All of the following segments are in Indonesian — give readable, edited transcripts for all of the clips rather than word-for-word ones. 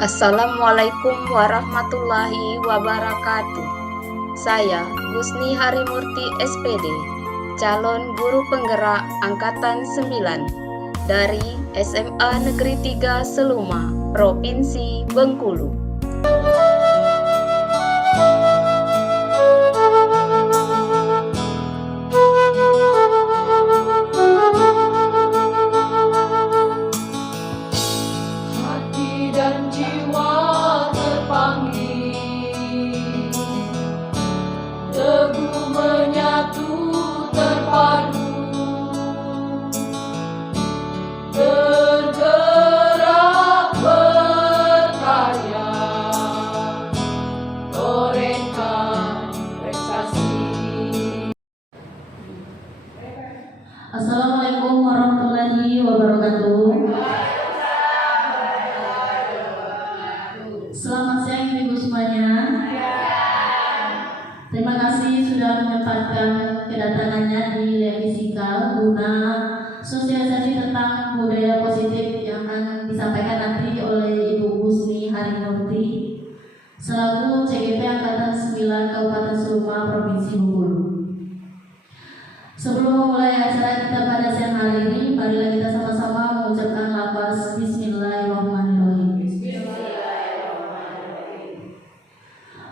Assalamualaikum warahmatullahi wabarakatuh. Saya Gusni Harimurti SPD, calon guru penggerak Angkatan 9 dari SMA Negeri 3 Seluma, Provinsi Bengkulu. Hati dan jiwa terpanggil, teguh menyatu terpadu, bergerak berkarya, torehkan prestasi. Assalamualaikum warahmatullahi wabarakatuh. Selamat siang Ibu semuanya. Terima kasih sudah menyempatkan kedatangannya di Lab Fisika guna sosialisasi tentang budaya positif yang akan disampaikan nanti oleh Ibu Gusni Harimurti selaku CGP Angkatan 9 Kabupaten Seluma, Provinsi Bengkulu. Sebelum memulai acara kita pada siang hari ini, marilah kita sama-sama mengucapkan lafaz Bismillahirrahmanirrahim.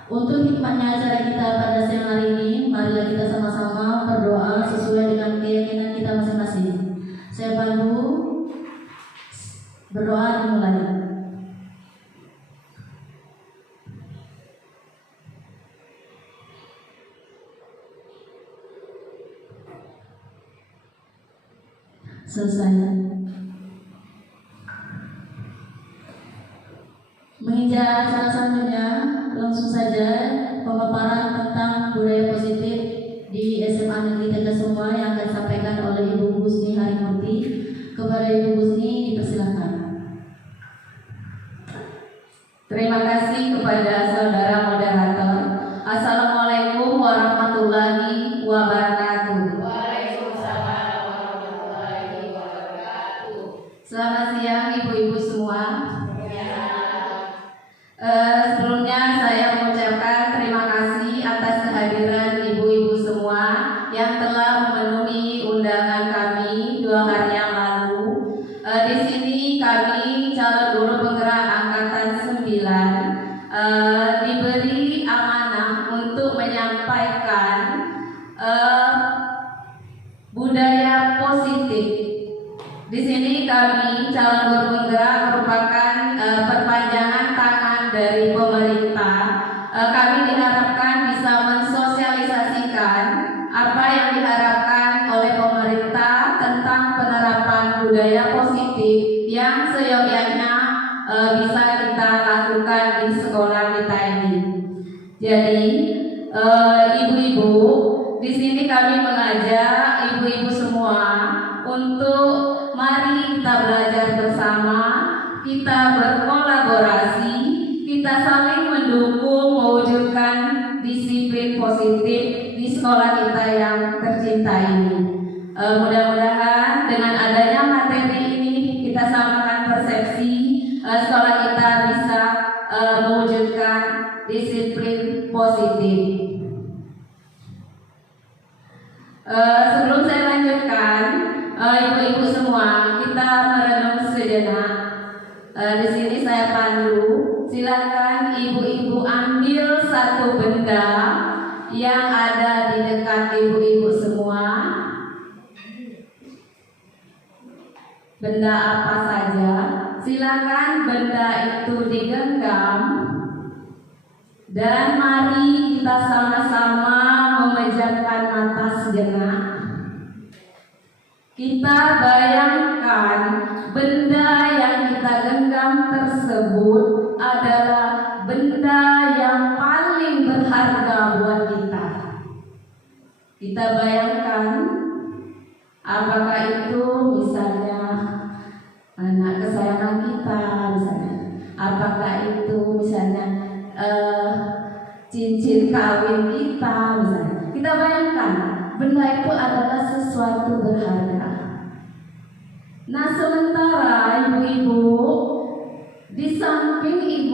Untuk hikmahnya acara kita pada siang hari ini, marilah kita sama-sama berdoa sesuai dengan keyakinan kita masing-masing. Saya bantu berdoa dimulai. Selesai. Menginjak acara selanjutnya, langsung saja pemaparan tentang budaya positif di SMA Negeri 3 Seluma yang akan disampaikan oleh Ibu Gusni Harimurti. Kepada Ibu Gusni dipersilakan. Terima kasih kepada saudara moderator. Assalamualaikum warahmatullahi wabarakatuh. Selamat siang ibu-ibu semua. Sebelumnya saya mengucapkan terima kasih atas kehadiran ibu-ibu semua yang telah memenuhi undangan kami 2 hari yang lalu. Di sini kami calon guru penggerak Angkatan 9 diberi amanah untuk menyampaikan budaya positif. Di sini kami calon guru penggerak merupakan perpanjangan tangan dari pemerintah. Kami diharapkan bisa mensosialisasikan apa yang diharapkan oleh pemerintah tentang penerapan budaya positif yang seyogyanya bisa kita lakukan di sekolah kita ini. Jadi ibu-ibu, di sini kami mengajak ibu-ibu semua untuk mari kita belajar bersama, kita berkolaborasi, kita saling mendukung mewujudkan disiplin positif di sekolah kita yang tercinta ini. Mudah-mudahan dengan adanya materi ini kita samakan persepsi, sekolah kita bisa mewujudkan disiplin positif. Sebelum saya lanjutkan, ibu-ibu semua, kita merenung sejenak. Di sini saya pandu. Silakan ibu-ibu ambil satu benda yang ada di dekat ibu-ibu semua. Benda apa saja, silakan benda itu digenggam dan mari kita sama-sama memejamkan mata sejenak. Kita bayangkan benda yang kita genggam tersebut adalah benda yang paling berharga buat kita. Kita bayangkan apakah itu misalnya anak kesayangan kita, misalnya apakah itu misalnya cincin kawin kita, misalnya. Kita bayangkan benda itu adalah sesuatu berharga. Nah, sementara ibu-ibu, di samping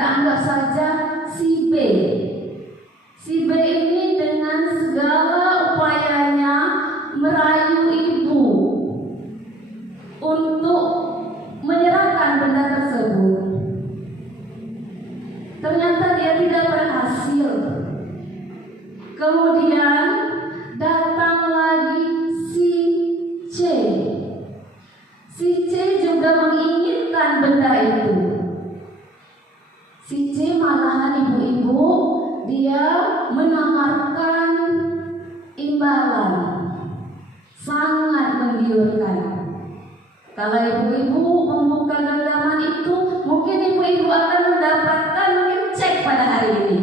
Kita anggap saja si B. Si B ini dengan segala upayanya merayu ibu untuk menyerahkan benda tersebut. Ternyata dia tidak berhasil. Kemudian datang lagi si C. Si C juga menginginkan benda itu. Si C malahan ibu-ibu dia menawarkan imbalan. Sangat menggiurkan. Kalau ibu-ibu membuka genggaman itu, mungkin ibu-ibu akan mendapatkan cek pada hari ini.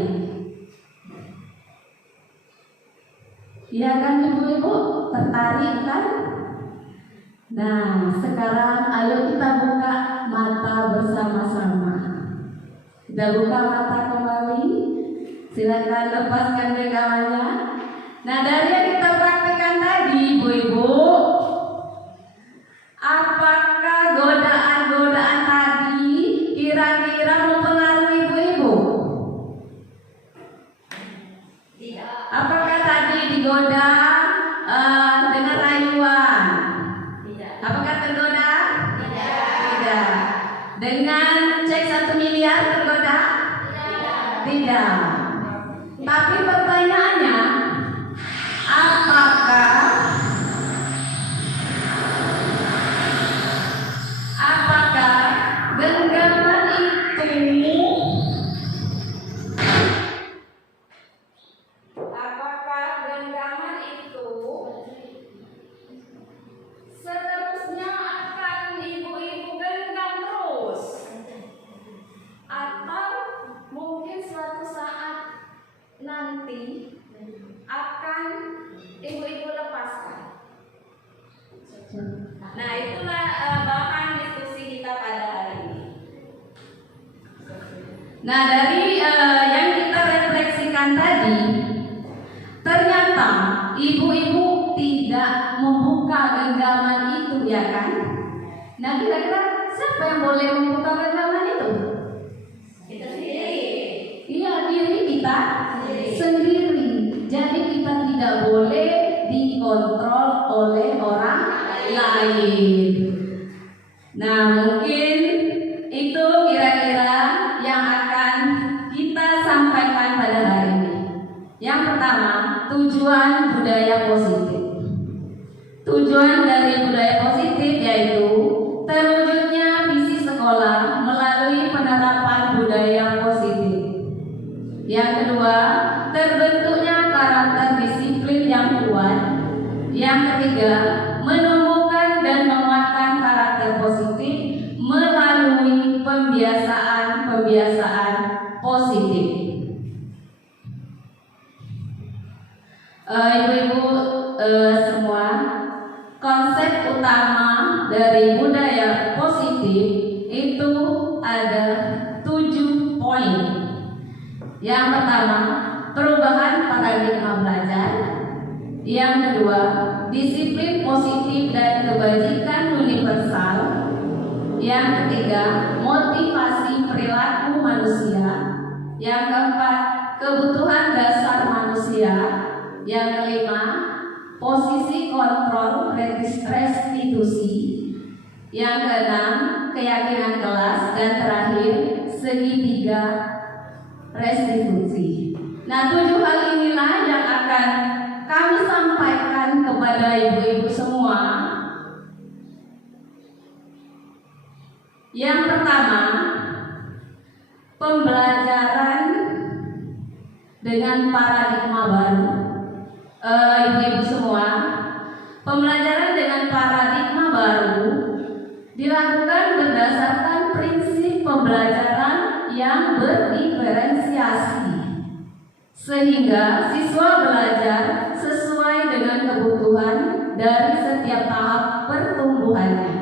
Ya kan ibu-ibu, tertarik kan? Nah, sekarang ayo kita buka mata bersama-sama. Kita buka mata kembali. Silakan lepaskan genggamannya. Nah, dari yang kita praktikkan tadi, ibu-ibu, apakah godaan-godaan tadi kira-kira mempengaruhi ibu-ibu? Tidak. Apakah tadi digoda dengan rayuan? Tidak. Apakah tergoda? Tidak. Tidak. Dengan cek 1 miliar tergoda? Tidak. Tapi pertanyaannya, apakah genggaman itu seterusnya akan ibu-ibu genggam terus, atau mungkin suatu saat nanti akan ibu-ibu lepaskan? Nah, itulah bahan diskusi kita pada hari ini. Nah, dari yang kita refleksikan tadi, ternyata ibu-ibu tidak membuka genggaman itu, ya kan? Nah, kira-kira siapa yang boleh membuka genggaman itu? Kita sendiri. Iya, diri kita sendiri. Jadi kita tidak boleh dikontrol oleh orang lain. Nah, mungkin itu kira-kira yang akan kita sampaikan pada hari ini. Yang pertama, tujuan budaya positif. Tujuan dari budaya positif yaitu terwujudnya visi sekolah melalui penerapan budaya positif. Yang kedua, terbentuknya karakter disiplin yang kuat. Yang ketiga, menumbuhkan dan menguatkan karakter positif melalui pembiasaan positif. Ibu-ibu semua, konsep utama dari budaya positif itu ada 7 poin. Yang pertama, perubahan paradigma belajar. Yang kedua, disiplin positif dan kebajikan universal. Yang ketiga, motivasi perilaku manusia. Yang keempat, kebutuhan dasar manusia. Yang kelima, posisi kontrol restitusi. Yang keenam, keyakinan kelas. Dan terakhir, segitiga restitusi. Nah, 7 hal inilah yang akan kami sampaikan kepada ibu-ibu semua. Yang pertama, pembelajaran dengan paradigma baru. Ibu-ibu semua, pembelajaran dengan paradigma baru dilakukan berdasarkan prinsip pembelajaran yang berdiferensiasi, sehingga siswa belajar sesuai dengan kebutuhan dari setiap tahap pertumbuhannya,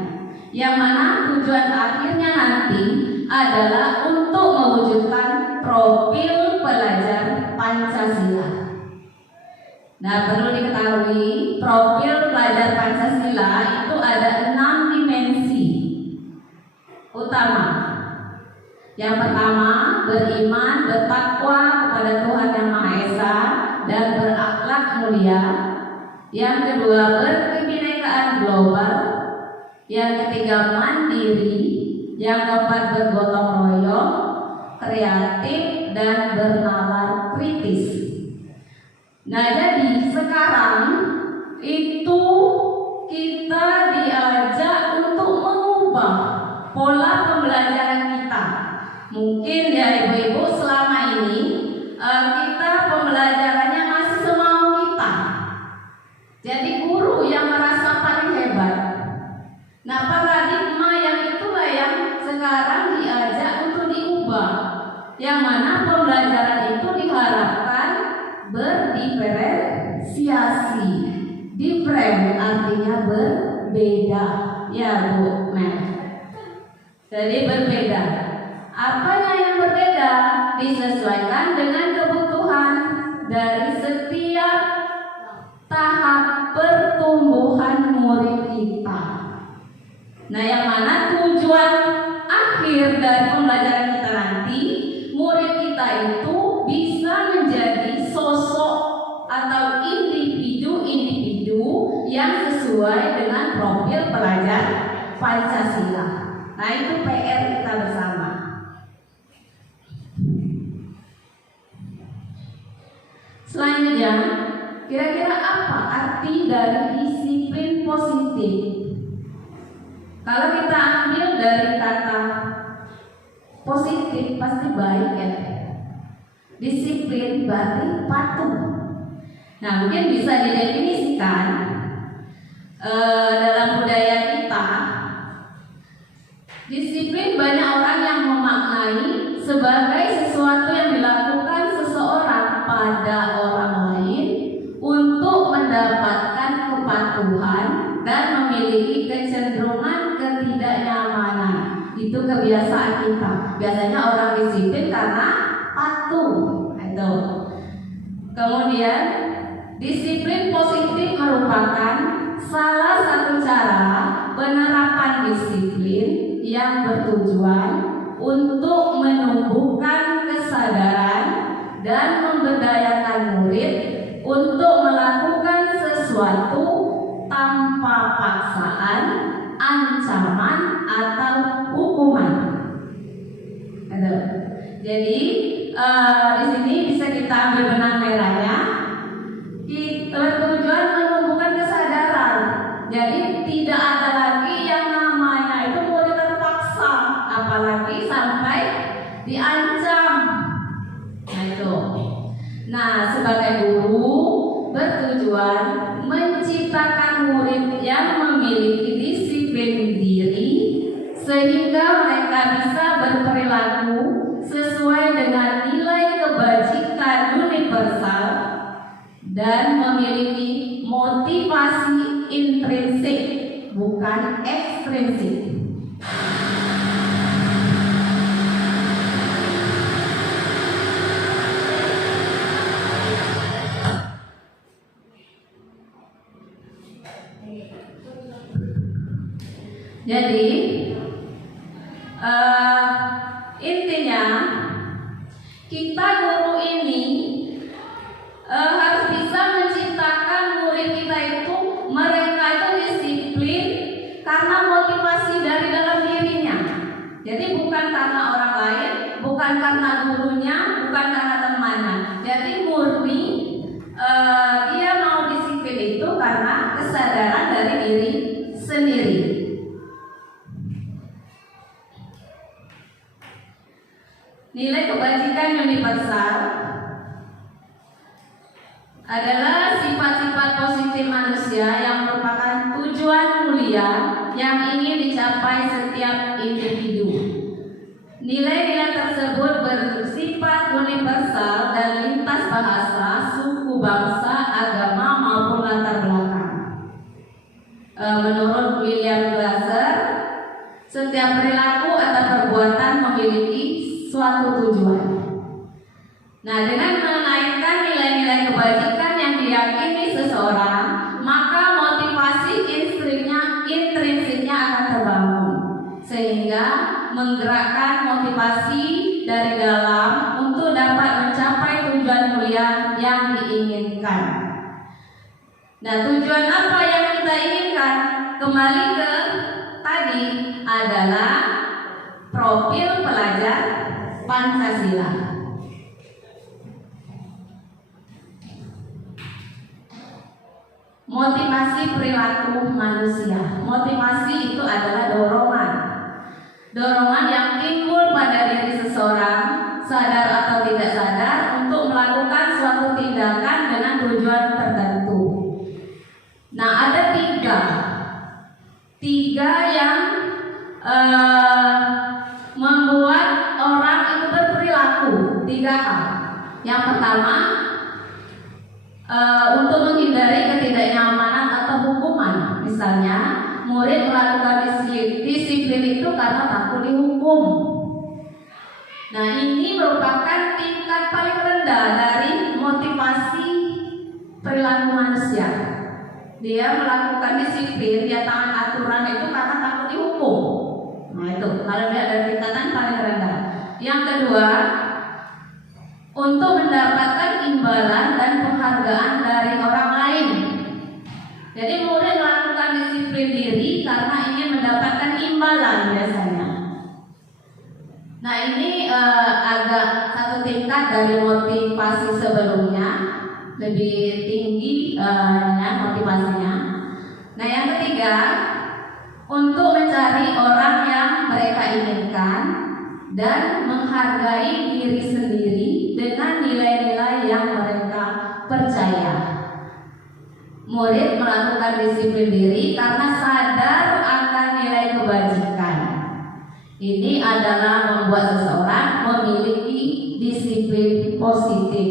yang mana tujuan akhirnya nanti adalah untuk mewujudkan profil pelajar Pancasila. Nah, perlu diketahui, profil pelajar Pancasila itu ada 6 dimensi utama. Yang pertama, beriman, bertakwa kepada Tuhan Yang Maha Esa, dan berakhlak mulia. Yang kedua, berkebinekaan global. Yang ketiga, mandiri. Yang keempat, bergotong royong, kreatif, dan bernalar kritis. Nah, jadi sekarang itu kita diajak untuk mengubah pola pembelajaran kita. Mungkin ya ibu-ibu selama ini kita pembelajarannya masih semau kita. Jadi guru yang merasa paling hebat. Nah, paradigma yang itulah yang sekarang diajak untuk diubah. Yang mana pembelajaran itu diharapkan berdiferensiasi. Different artinya berbeda. Ya Bu Mel. Jadi berbeda. Apanya yang berbeda? Disesuaikan dengan kebutuhan dari setiap tahap pertumbuhan murid kita. Nah, yang mana tujuan akhir dari pembelajaran kita nanti, murid kita itu bisa menjadi sosok atau individu-individu yang sesuai dengan profil pelajar Pancasila. Nah, itu PR kita bersama. Selanjutnya, kira-kira apa arti dari disiplin positif? Kalau kita ambil dari kata positif pasti baik ya. Disiplin berarti patuh. Nah, mungkin bisa didefinisikan dalam budaya kita. Disiplin banyak orang yang memaknai sebagai sesuatu yang dilakukan seseorang pada orang lain untuk mendapatkan kepatuhan dan memiliki kecenderungan ketidaknyamanan. Itu kebiasaan kita. Biasanya orang disiplin karena patuh. Itu. Kemudian disiplin positif merupakan salah satu cara penerapan disiplin yang bertujuan untuk menumbuhkan kesadaran dan memberdayakan murid untuk melakukan sesuatu tanpa paksaan, ancaman, atau hukuman. Jadi di sini bisa kita ambil benang merahnya. Bertujuan menumbuhkan kesadaran. Jadi tidak ada lagi yang namanya itu murid terpaksa, apalagi sampai diancam. Nah itu. Nah, sebagai guru bertujuan menciptakan murid yang memiliki disiplin diri sehingga mereka bisa berperilaku sesuai dengan nilai kebajikan universal dan memiliki motivasi intrinsik bukan ekstrinsik. Jadi intinya kita guru ini harus bisa menciptakan murid kita itu, mereka itu disiplin karena motivasi dari dalam dirinya. Jadi bukan karena orang lain, bukan karena gurunya, bukan karena temannya. Jadi murni dia mau disiplin itu karena kesadaran dari diri sendiri. Nilai kebajikan universal adalah sifat-sifat positif manusia yang merupakan tujuan mulia yang ingin dicapai setiap individu. Nilai-nilai tersebut bersifat universal dan lintas bahasa, suku, bangsa, agama maupun latar belakang. Menurut William Glasser, setiap perilaku atau perbuatan memiliki suatu tujuan. Nah, dengan menaikkan nilai-nilai kebajikan yang diyakini seseorang, maka motivasi intrinsiknya akan terbangun, sehingga menggerakkan motivasi dari dalam untuk dapat mencapai tujuan mulia yang diinginkan. Nah, tujuan apa yang kita inginkan? Kembali ke tadi adalah profil pelajar Pancasila. Motivasi perilaku manusia. Motivasi itu adalah dorongan. Dorongan yang timbul pada diri seseorang, sadar atau tidak sadar, untuk melakukan suatu tindakan dengan tujuan tertentu. Nah, ada tiga yang membuat orang itu berperilaku. 3 hal. Yang pertama, untuk menghindari ketidaknyamanan atau hukuman. Misalnya, murid melakukan disiplin itu karena takut dihukum. Nah, ini merupakan tingkat paling rendah dari motivasi perilaku manusia. Dia melakukan disiplin, dia taat aturan itu karena takut dihukum. Nah, itu kalau dia ada tingkatan paling rendah. Yang kedua, untuk mendapatkan imbalan dan penghargaan dari orang lain. Jadi murid melakukan disiplin diri karena ingin mendapatkan imbalan biasanya. Nah, ini agak satu tingkat dari motivasi sebelumnya, lebih tinggi motivasinya. Nah, yang ketiga, untuk mencari orang yang mereka inginkan dan menghargai diri sendiri dengan nilai-nilai yang mereka percaya. Murid melakukan disiplin diri karena sadar akan nilai kebajikan. Ini adalah membuat seseorang memiliki disiplin positif.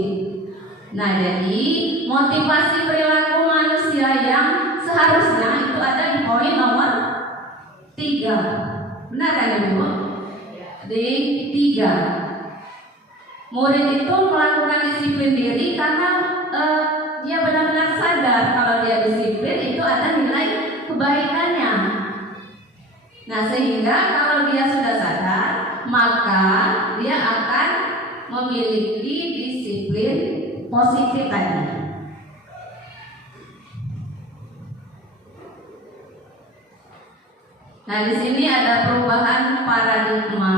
Nah, jadi motivasi perilaku manusia yang seharusnya itu ada di poin nomor 3. Benar kan, Ibu? Di 3. Murid itu melakukan disiplin diri karena dia benar-benar sadar kalau dia disiplin itu ada nilai kebaikannya. Nah, sehingga kalau dia sudah sadar, maka dia akan memiliki disiplin positif tadi. Nah, di sini ada perubahan paradigma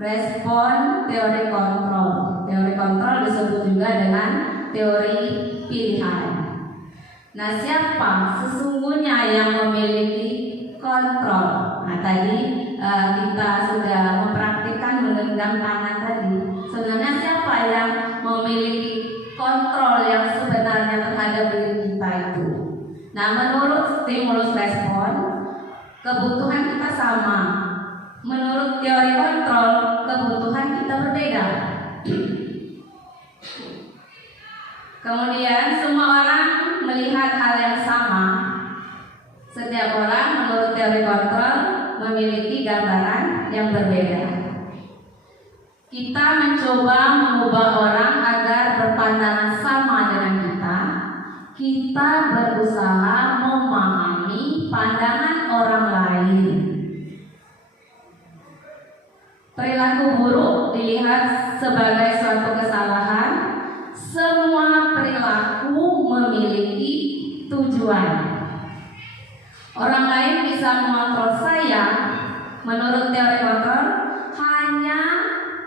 respon teori kontrol. Teori kontrol disebut juga dengan teori pilihan. Nah, siapa sesungguhnya yang memiliki kontrol? Nah, tadi kita sudah mempraktikkan menggenggam tangan tadi. Sebenarnya siapa yang memiliki kontrol yang sebenarnya terhadap diri kita itu? Nah, menurut stimulus respon, kebutuhan kita sama. Menurut teori kontrol, kebutuhan kita berbeda. Kemudian semua orang melihat hal yang sama. Setiap orang menurut teori kontrol memiliki gambaran yang berbeda. Kita mencoba mengubah orang agar berpandangan sama dengan kita. Kita berusaha memahami pandangan orang lain. Perilaku buruk dilihat sebagai suatu kesalahan. Semua perilaku memiliki tujuan. Orang lain bisa mengontrol saya. Menurut teori kontrol, hanya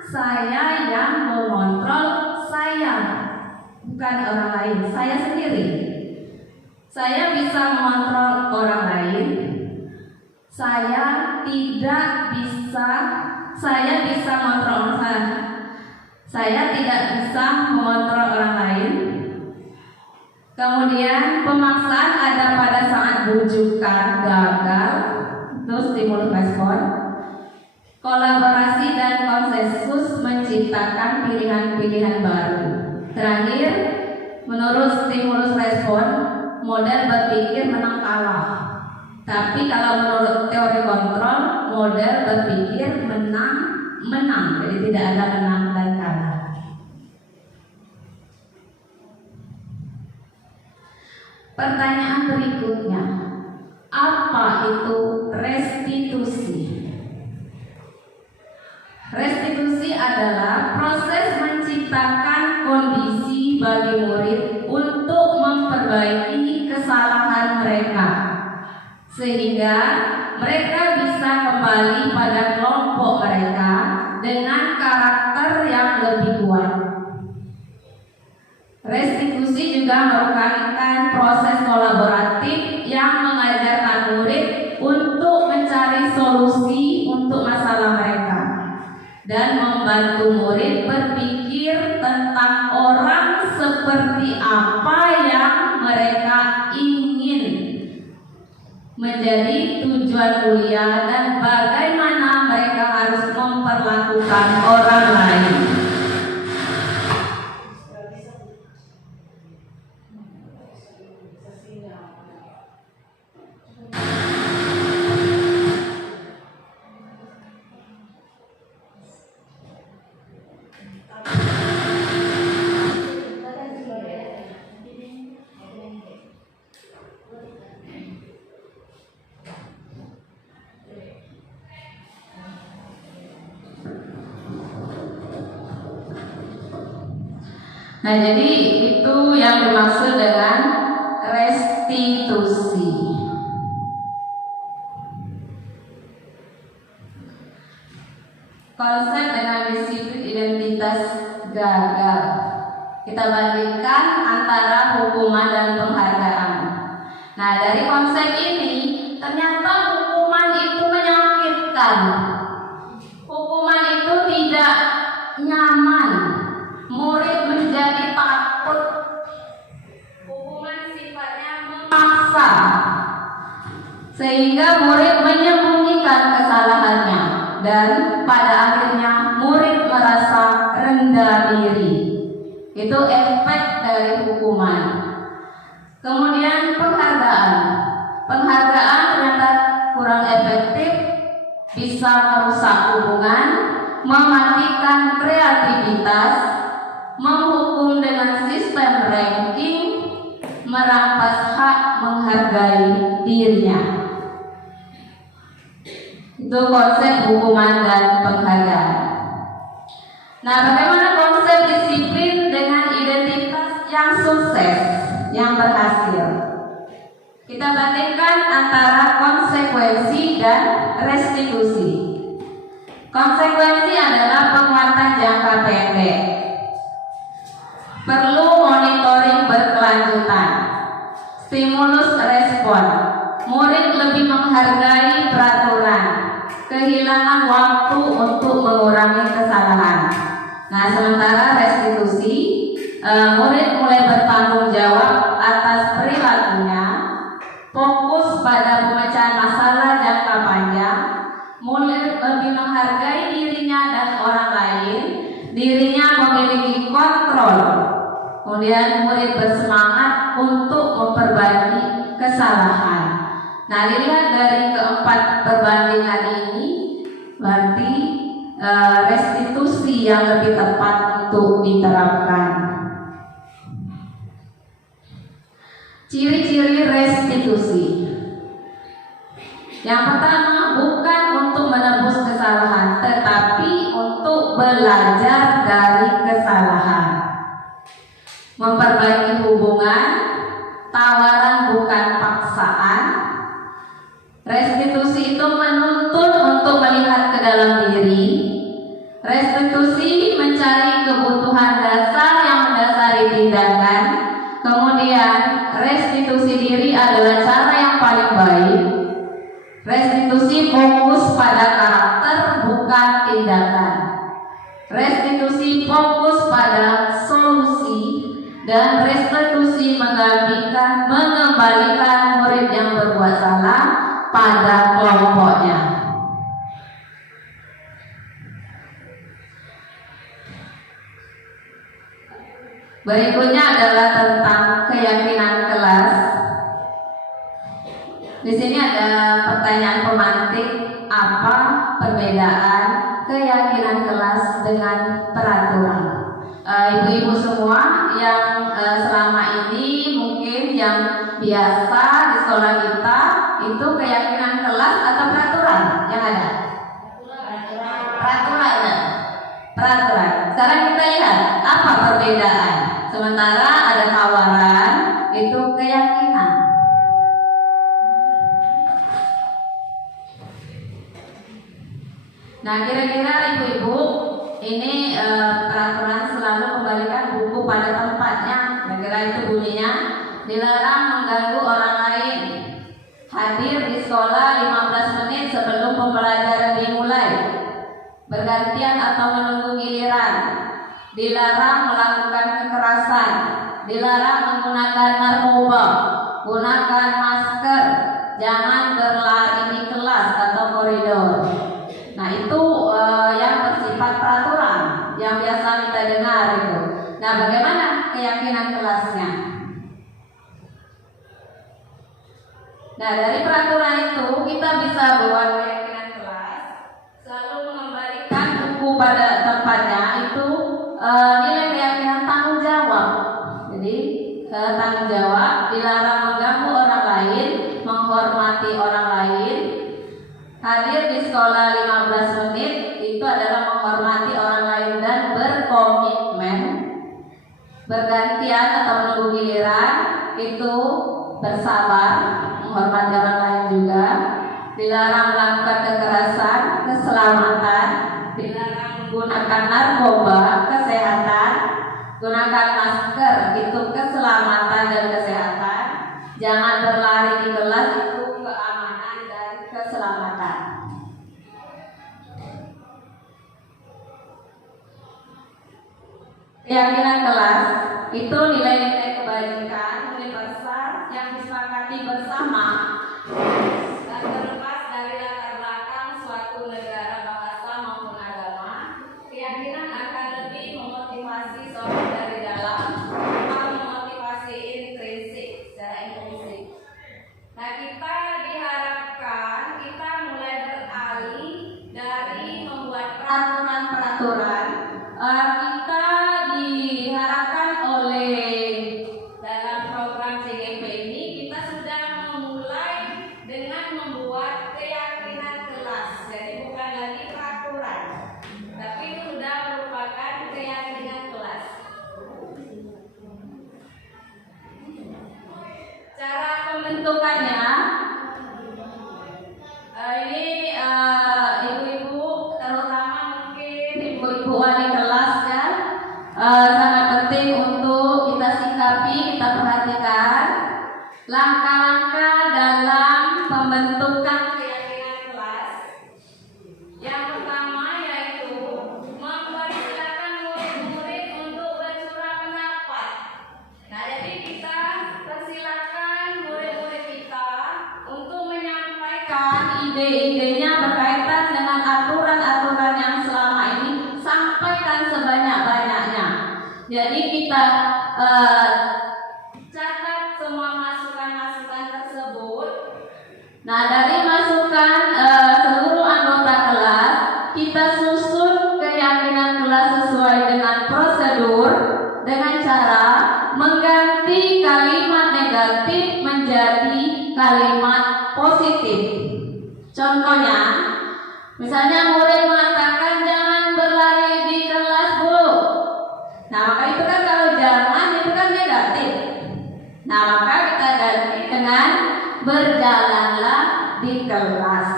saya yang mengontrol saya, bukan orang lain. Saya sendiri. Saya bisa mengontrol orang lain. Saya tidak bisa. Saya bisa mengontrol saya. Saya tidak bisa mengontrol orang lain. Kemudian pemaksaan ada pada saat bujukan gagal. Terus stimulus respon. Kolaborasi dan konsensus menciptakan pilihan-pilihan baru. Terakhir, menurut stimulus respon, model berpikir menang kalah. Tapi kalau menurut teori kontrol, model berpikir menang. Jadi tidak ada menang dan kalah. Pertanyaan berikutnya, apa itu restitusi? Restitusi adalah proses menciptakan kondisi bagi murid untuk memperbaiki kesalahan mereka, sehingga mereka bisa kembali pada kelompok mereka dengan karakter yang lebih kuat. Restitusi juga merupakan proses kolaboratif yang mengajarkan murid untuk mencari solusi untuk masalah mereka dan membantu murid berpikir tentang orang seperti apa yang mereka ingin menjadi tujuan mulia dan bagaimana mereka harus memperlakukan orang lain. Nah, jadi itu yang dimaksud dengan restitusi. Konsep dengan disiplin identitas gagal. Kita bandingkan antara hukuman dan penghargaan. Nah, dari konsep ini ternyata hukuman itu menyakitkan. Hukuman itu tidak nyaman. Murid menjadi takut. Hukuman sifatnya memaksa, sehingga murid menyembunyikan kesalahannya dan pada akhirnya murid merasa rendah diri. Itu efek dari hukuman. Kemudian penghargaan. Penghargaan ternyata kurang efektif, bisa merusak hubungan, mematikan kreativitas, menghukum dengan sistem ranking, merampas hak menghargai dirinya. Itu konsep hukuman dan penghargaan. Nah, bagaimana konsep disiplin dengan identitas yang sukses, yang berhasil? Kita bandingkan antara konsekuensi dan restitusi. Konsekuensi adalah penguatan jangka pendek. Perlu monitoring berkelanjutan. Stimulus respon. Murid lebih menghargai peraturan. Kehilangan waktu untuk mengurangi kesalahan. Nah, sementara restitusi, murid mulai bertanggung jawab atas perilakunya, fokus pada pemecahan masalah jangka panjang, murid lebih menghargai dirinya dan orang lain, dirinya memiliki kontrol. Kemudian murid bersemangat untuk memperbaiki kesalahan. Nah, dilihat dari keempat perbandingan ini, berarti restitusi yang lebih tepat untuk diterapkan. Ciri-ciri restitusi. Yang pertama, bukan untuk menebus kesalahan, tetapi untuk belajar dari kesalahan. Memperbaiki hubungan, tawaran bukan paksaan. Restitusi itu menuntut untuk melihat ke dalam diri. Restitusi mencari kebutuhan dasar yang mendasari tindakan. Kemudian restitusi diri adalah cara yang paling baik. Restitusi fokus pada karakter bukan tindakan. Restitusi fokus pada solusi. Dan restitusi mengembalikan murid yang berbuat salah pada kelompoknya. Berikutnya adalah tentang keyakinan kelas. Di sini ada pertanyaan pemantik, apa perbedaan keyakinan kelas dengan peraturan? Ibu-ibu semua yang selama ini mungkin yang biasa di sekolah kita, itu keyakinan kelas atau peraturan yang ada? Peraturan. peraturan. Sekarang kita lihat apa perbedaan. Sementara ada tawaran, itu keyakinan. Nah, kira-kira ibu-ibu, ini peraturan selalu kembalikan buku pada tempatnya. Kira-kira itu bunyinya. Dilarang mengganggu orang lain. Hadir di sekolah 15 menit sebelum pembelajaran dimulai. Bergantian atau menunggu giliran. Dilarang melakukan kekerasan. Dilarang menggunakan narkoba. Gunakan masker. Jangan berlari di kelas atau koridor. Nah, itu yang bersifat peraturan yang biasa kita dengar itu. Nah, bagaimana keyakinan kelasnya? Nah, dari peraturan itu kita bisa buat keyakinan kelas, selalu mengembalikan buku pada tempatnya. Itu nilai keyakinan tanggung jawab. Jadi tanggung jawab, dilarang mengganggu orang lain, menghormati orang lain. Hadir di sekolah 15 menit itu adalah menghormati orang lain dan berkomitmen. Bergantian atau menunggu giliran itu bersabar, menghormati orang lain juga. Dilarang melakukan kekerasan, keselamatan. Dilarang menggunakan narkoba, kesehatan. Gunakan masker, itu keselamatan dan kesehatan. Jangan berlari di kelas, itu keamanan dan keselamatan. Keyakinan kelas itu nilai-nilai kebajikan universal yang disepakati bersama dan terlepas dari latar belakang suatu negara, bahasa maupun agama. Keyakinan akan lebih memotivasi seorang dari dalam atau memotivasi intrinsik secara intrinsik. Nah, kita diharapkan kita mulai beralih dari membuat peraturan-peraturan. Kita diharapkan oleh dalam program CGP ini kita sudah memulai dengan membuat keyakinan kelas. Jadi bukan lagi peraturan, tapi itu sudah merupakan keyakinan kelas. Cara pembentukannya ini ibu-ibu, terutama mungkin ibu-ibu wali kelas ya, sangat penting untuk kita sikapi, kita perhatikan langkah-langkah dalam pembentukan keyakinan kelas. Yang pertama yaitu mempersilakan murid-murid untuk bercurah pendapat. Nah, jadi kita persilakan murid-murid kita untuk menyampaikan ide-idenya berkaitan dengan aturan-aturan yang selama ini, sampaikan sebanyak-banyaknya. Jadi kita catat semua masukan-masukan tersebut. Nah, dari masukan seluruh anggota kelas, kita susun keyakinan kelas sesuai dengan prosedur dengan cara mengganti kalimat negatif menjadi kalimat positif. Contohnya, misalnya murid mengatakan jangan berlari di kelas, Bu. Nah, maka itu kan kalau jangan itu kan negatif. Nah, maka kita ganti dengan berjalanlah di kelas.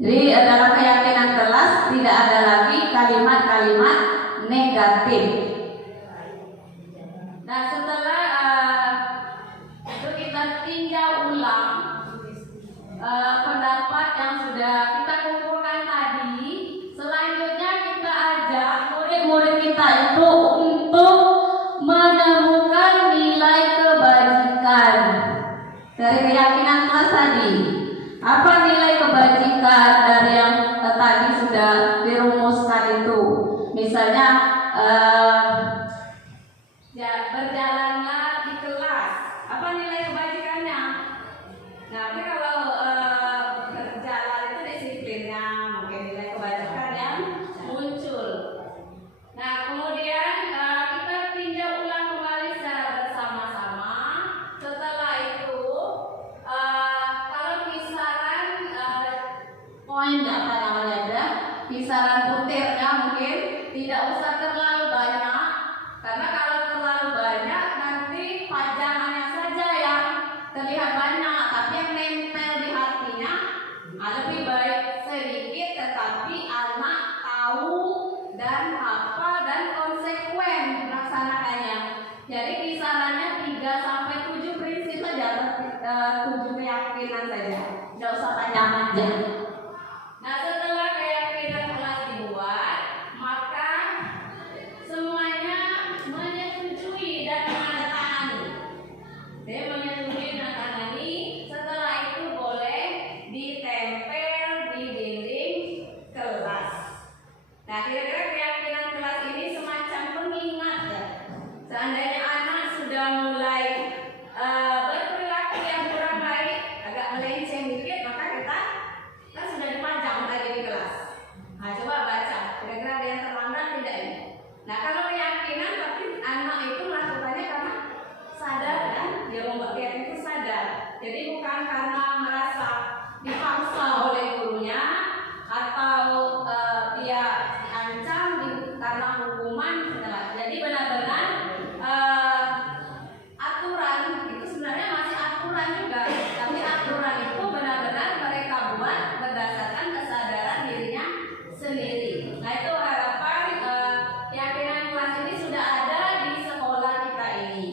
Jadi dalam keyakinan kelas tidak ada lagi kalimat-kalimat negatif. Nah, setelah itu kita tinjau ulang pendapat yang sudah kita kumpulkan tadi. Selanjutnya kita ajak murid-murid kita itu untuk menemukan nilai kebajikan dari keyakinan kelas tadi. Apa nilai kebajikan dari yang tadi sudah dirumuskan itu? Misalnya ya, berjalanlah di kelas. Apa nilai kebajikannya? Nah, tapi kalau berjalan itu disiplinnya, mungkin nilai kebajikan yang muncul. Nah, kemudian kita tinjau ulang kembali secara bersama-sama. Setelah itu, kalau kisaran poin apa namanya ada, kisaran butirnya mungkin tidak usah terlalu banyak, karena kalau terlalu banyak nanti pajangannya saja yang terlihat banyak, tapi yang nempel di hatinya lebih baik sedikit tetapi anak tahu dan hafal dan konsekuen melaksanakannya. Jadi kisarannya 3-7 prinsip saja, 7 keyakinan saja, tidak usah panjang-panjang. Nah, setelah keyakinan kelas dibuat, maka semuanya menyetujui dan menandatangani. Dia menyetujui dan menandatangani. Setelah itu boleh ditempel di dinding kelas. Nah, kira-kira keyakinan kelas ini semacam pengingat ya. Seandainya anak sudah mulai berperilaku yang kurang baik, agak melenceng dikit, maka kita sudah dipajang lagi di kelas. Nah, coba baca, kira-kira ada yang terlambat tidak ini? Nah, kalau keyakinan tapi anak itu melakukannya karena sadar kan, dia membuat keyakinan itu sadar. Jadi bukan karena merasa dipaksa oleh gurunya atau dia diancam karena hukuman. Jadi benar-benar aturan itu sebenarnya masih aturan juga, tapi aturan itu benar-benar mereka buat berdasarkan kesadaran dirinya sendiri. Nah, itu harapan keyakinan kelas ini sudah ada di sekolah kita ini.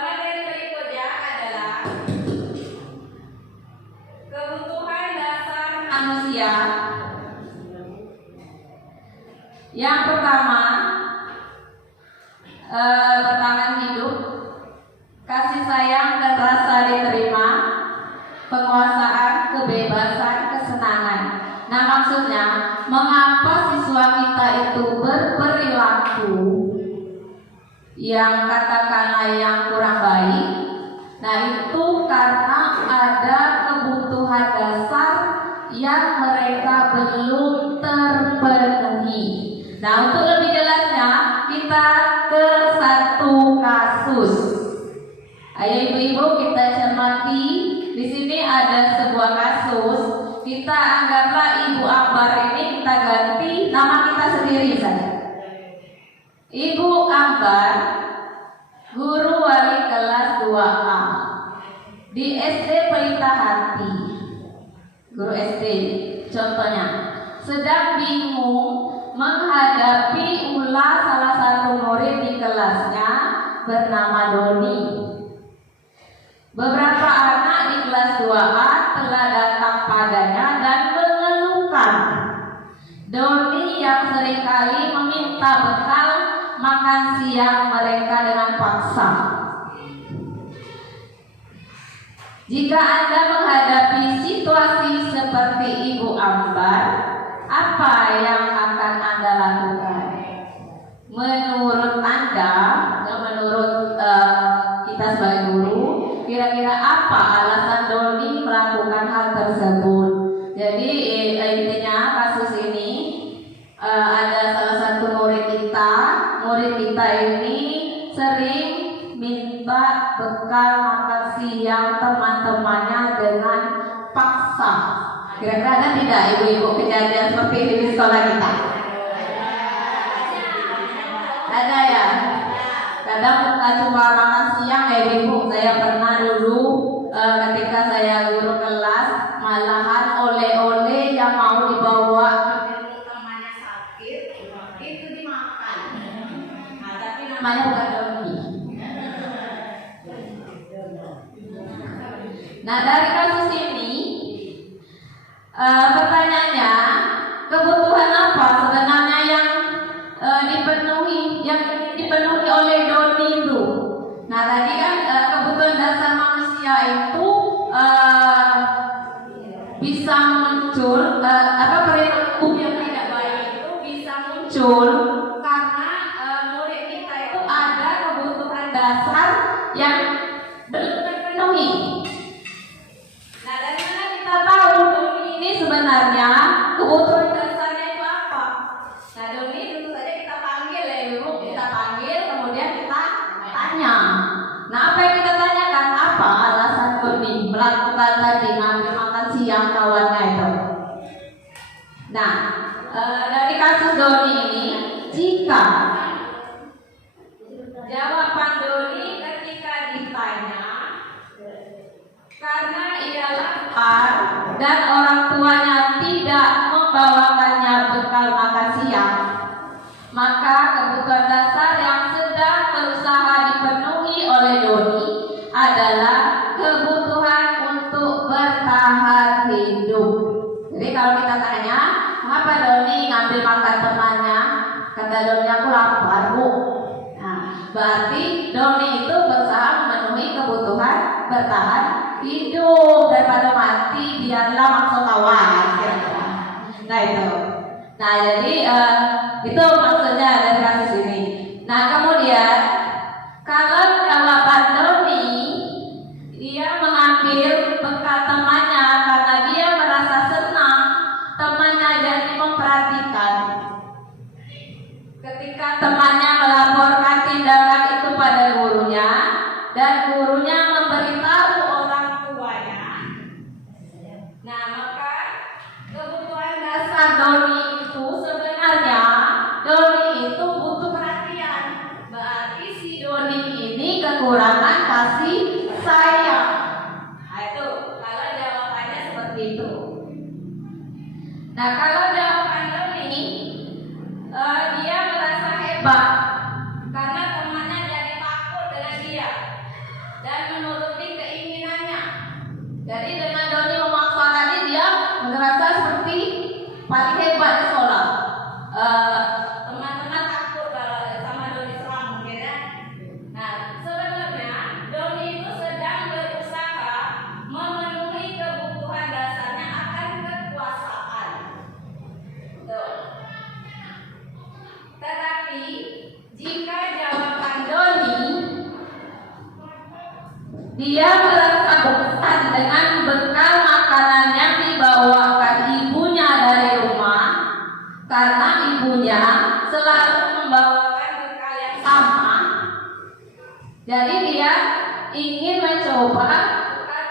Materi berikutnya adalah kebutuhan dasar manusia. Yang pertama, bertahan hidup, kasih sayang dan rasa diterima, penguasaan, kebebasan, kesenangan. Nah, maksudnya mengapa siswa kita itu berperilaku yang katakanlah yang kurang baik? Nah, itu karena ada kebutuhan dasar yang mereka belum terpenuhi. Nah, untuk lebih jelasnya kita ke satu kasus. Ayo ibu-ibu kita cermati. Di sini ada sebuah kasus. Kita anggaplah Ibu Ambar ini kita ganti nama kita sendiri saja. Ibu Ambar, guru wali kelas 2A di SD Pelita Hati. Guru SD, contohnya, sedang bingung menghadapi ulah salah satu murid di kelasnya bernama Doni. Beberapa anak di kelas 2A telah datang padanya dan mengeluhkan Doni yang seringkali meminta bekal makan siang mereka dengan paksa. Jika Anda menghadapi situasi seperti Ibu Ambar, apa yang akan Anda lakukan? Menurut Anda, menurut kita sebagai guru, kira-kira apa alasan Doni melakukan hal tersebut? Jadi intinya kasus ini ada salah satu murid kita. Murid kita ini sering minta bekal makan siang teman-temannya dengan paksa. Kira-kira ada tidak ibu-ibu kejadian seperti ini di sekolah kita? Ada ya? Kadang bukan cuma makan siang ya ibu. Saya pernah dulu ketika saya guru kelas, malahan oleh-oleh yang mau dibawa temannya sakit itu dimakan. Nah, tapi namanya bukan Doni. Nah, dari kasus ini pertanyaannya, kebutuhan apa sebenarnya yang dipenuhi oleh Doni itu? Nah, tadi kan kebutuhan dasar manusia itu bisa muncul perilaku yang tidak baik itu bisa muncul karena murid kita itu ada kebutuhan dasar yang belum terpenuhi. Nah, dari mana kita tahu Doni ini sebenarnya kebutuhan dasarnya itu apa? Nah, Doni tentu saja kita panggil ya ibu, kita panggil kemudian kita tanya. Nah, apa yang kita tanyakan? Apa alasan Doni melakukan tadi ngambil makan siang kawan keperluannya itu. Nah, dari kasus Doni ini, jika jawaban Doni ketika ditanya karena ia lapar dan orang tuanya tidak membawakannya bekal makan siang, maka kebutuhan dasar yang sedang berusaha dipenuhi oleh Doni adalah kebutuhan untuk bertahan hidup. Jadi kalau kita tanya, mengapa Doni ngambil makan temannya? Kata Doni, aku lapar, Bu. Nah, berarti Doni itu berusaha memenuhi kebutuhan bertahan hidup, daripada mati biarlah maksud kawan, kira-kira. Nah itu. Nah jadi itu maksudnya dari kasus ini. Nah kemudian kalau jawaban Doni, dia mengambil bekal temannya karena dia merasa senang temannya jadi memperhatikan. Ketika temannya melaporkan tindakan itu pada gurunya dan gurunya memberitahu orang tuanya, nah maka kebutuhan dasar Doni itu sebenarnya Doni itu butuh perhatian. Berarti si Doni ini kekurangan kasih sayang. Nah itu kalau jawabannya seperti itu. Nah kalau jawaban Doni, dia merasa hebat karena temannya jadi takut dengan dia dan menuruti keinginannya. Jadi dengan Doni memaksa tadi, dia merasa seperti paling hebat di sekolah. Teman-teman takut kalau sama Doni seram mungkin ya. Nah sebenarnya Doni itu sedang berusaha memenuhi kebutuhan dasarnya akan kekuasaan. Tuh. Tetapi jika jawaban Doni, dia merasa bosan dengan bekal makanan yang dibawakan ibunya dari rumah karena ibunya selalu membawakan bekal yang sama. Jadi dia ingin mencoba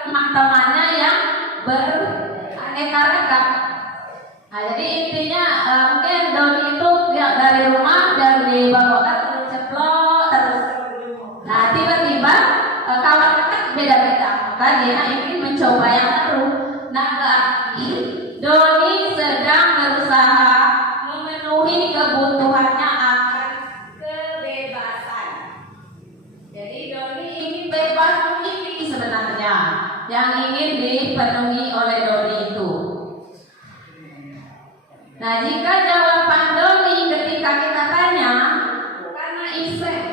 teman-temannya yang beraneka ragam. Nah, jadi intinya mungkin Doni itu dari rumah dan dibawakan terus ceplok terus. Nah tiba-tiba kawan kan beda-beda, maka dia ingin mencoba yang baru. Nah berarti Doni sedang berusaha memenuhi kebutuhannya akan kebebasan. Jadi Doni ingin bebas memilih sebenarnya yang ingin dipenuhi oleh Doni itu. Nah jika jawaban Doni ketika kita tanya karena iseng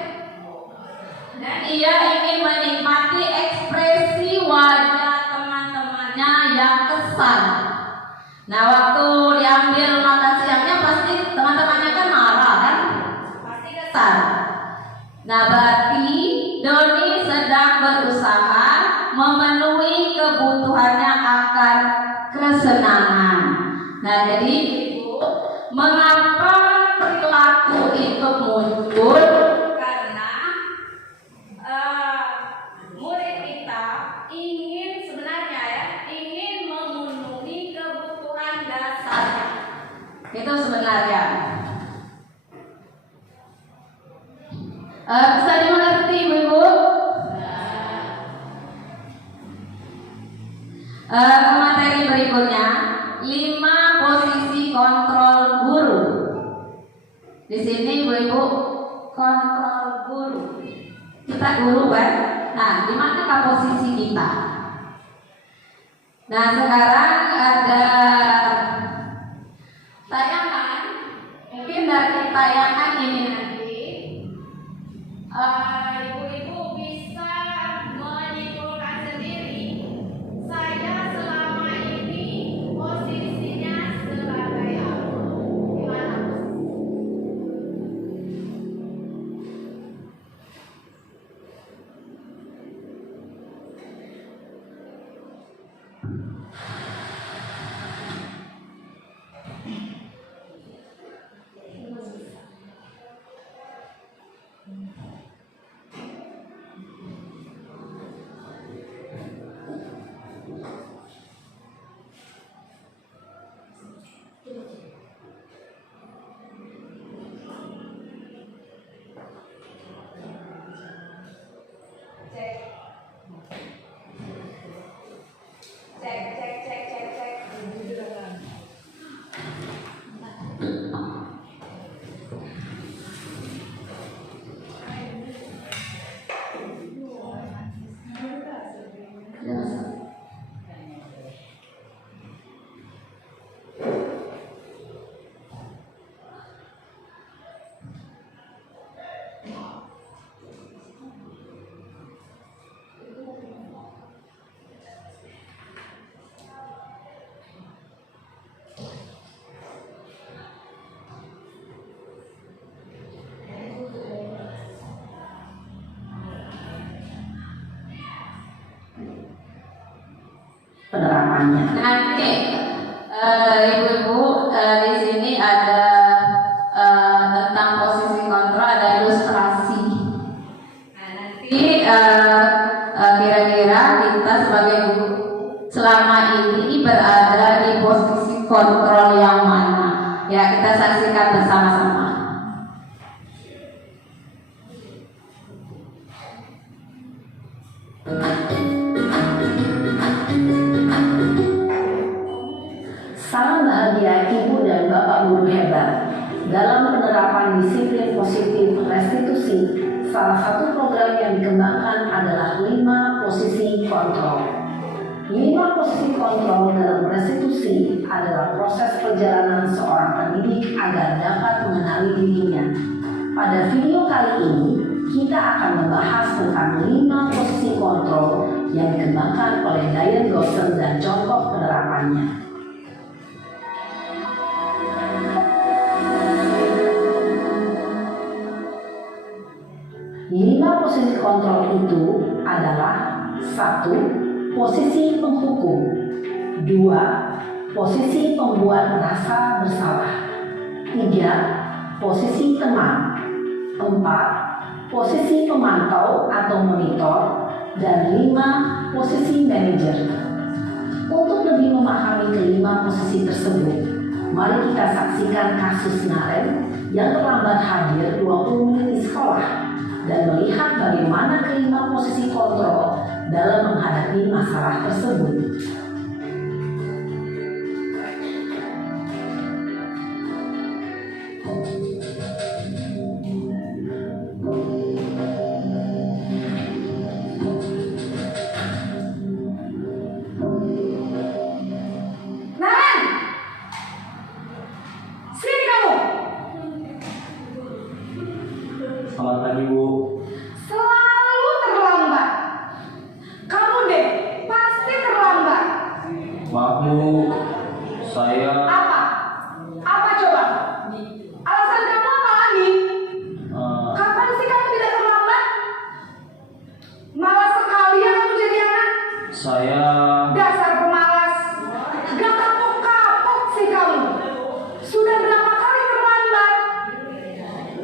dan ia ingin menikmati ekspresi wajah teman-temannya yang kesal. Nah waktu diambil makan siangnya pasti teman-temannya kan marah kan, pasti kesal. Nah berarti Doni sedang berusaha memenuhi kebutuhannya akan kesenangan. Nah jadi mengapa perilaku itu muncul? Karena murid kita ingin sebenarnya ingin memenuhi kebutuhan dasarnya. Itu sebenarnya. Bisa dimengerti Ibu-Ibu? Ke materi berikutnya, 5 posisi kontrol guru. Di sini Ibu-Ibu kontrol guru. Kita guru kan? Nah, di manakah posisi kita? Nah, sekarang ada tayangan. Mungkin dari tayangan ini nanti Ibu-Ibu bisa menyimpulkan sendiri saya selama ini posisinya sebagai apa? Gimana? penerapannya. Nanti ibu-ibu di sini ada tentang posisi kontrol, ada ilustrasi. Nah, nanti kira-kira kita sebagai guru selama ini berada di posisi kontrol yang mana? Ya, kita saksikan bersama-sama. Salam bahagia Ibu dan Bapak guru hebat. Dalam penerapan disiplin positif restitusi, salah satu program yang dikembangkan adalah 5 posisi kontrol. 5 posisi kontrol dalam restitusi adalah proses perjalanan seorang pendidik agar dapat mengenali dirinya. Pada video kali ini, kita akan membahas tentang 5 posisi kontrol yang dikembangkan oleh Diane Dawson dan contoh penerapannya. 5 posisi kontrol itu adalah 1. Posisi penghukum, 2. Posisi pembuat merasa bersalah, 3. Posisi teman, 4. Posisi pemantau atau monitor, dan 5. Posisi manajer. Untuk lebih memahami kelima posisi tersebut, mari kita saksikan kasus Naren yang terlambat hadir 20 menit di sekolah dan melihat bagaimana kelima posisi kontrol dalam menghadapi masalah tersebut. Naren! Sini kamu! Selamat pagi, Bu. Selalu terlambat. Kamu deh, pasti terlambat. Maaf, Bu. Saya Apa? Apa coba? Alasan kamu apa lagi? Kapan sih kamu tidak terlambat? Malas sekali ya kamu jadi anak. saya Dasar pemalas. Gak kapok-kapok sih kamu. Sudah berapa kali terlambat?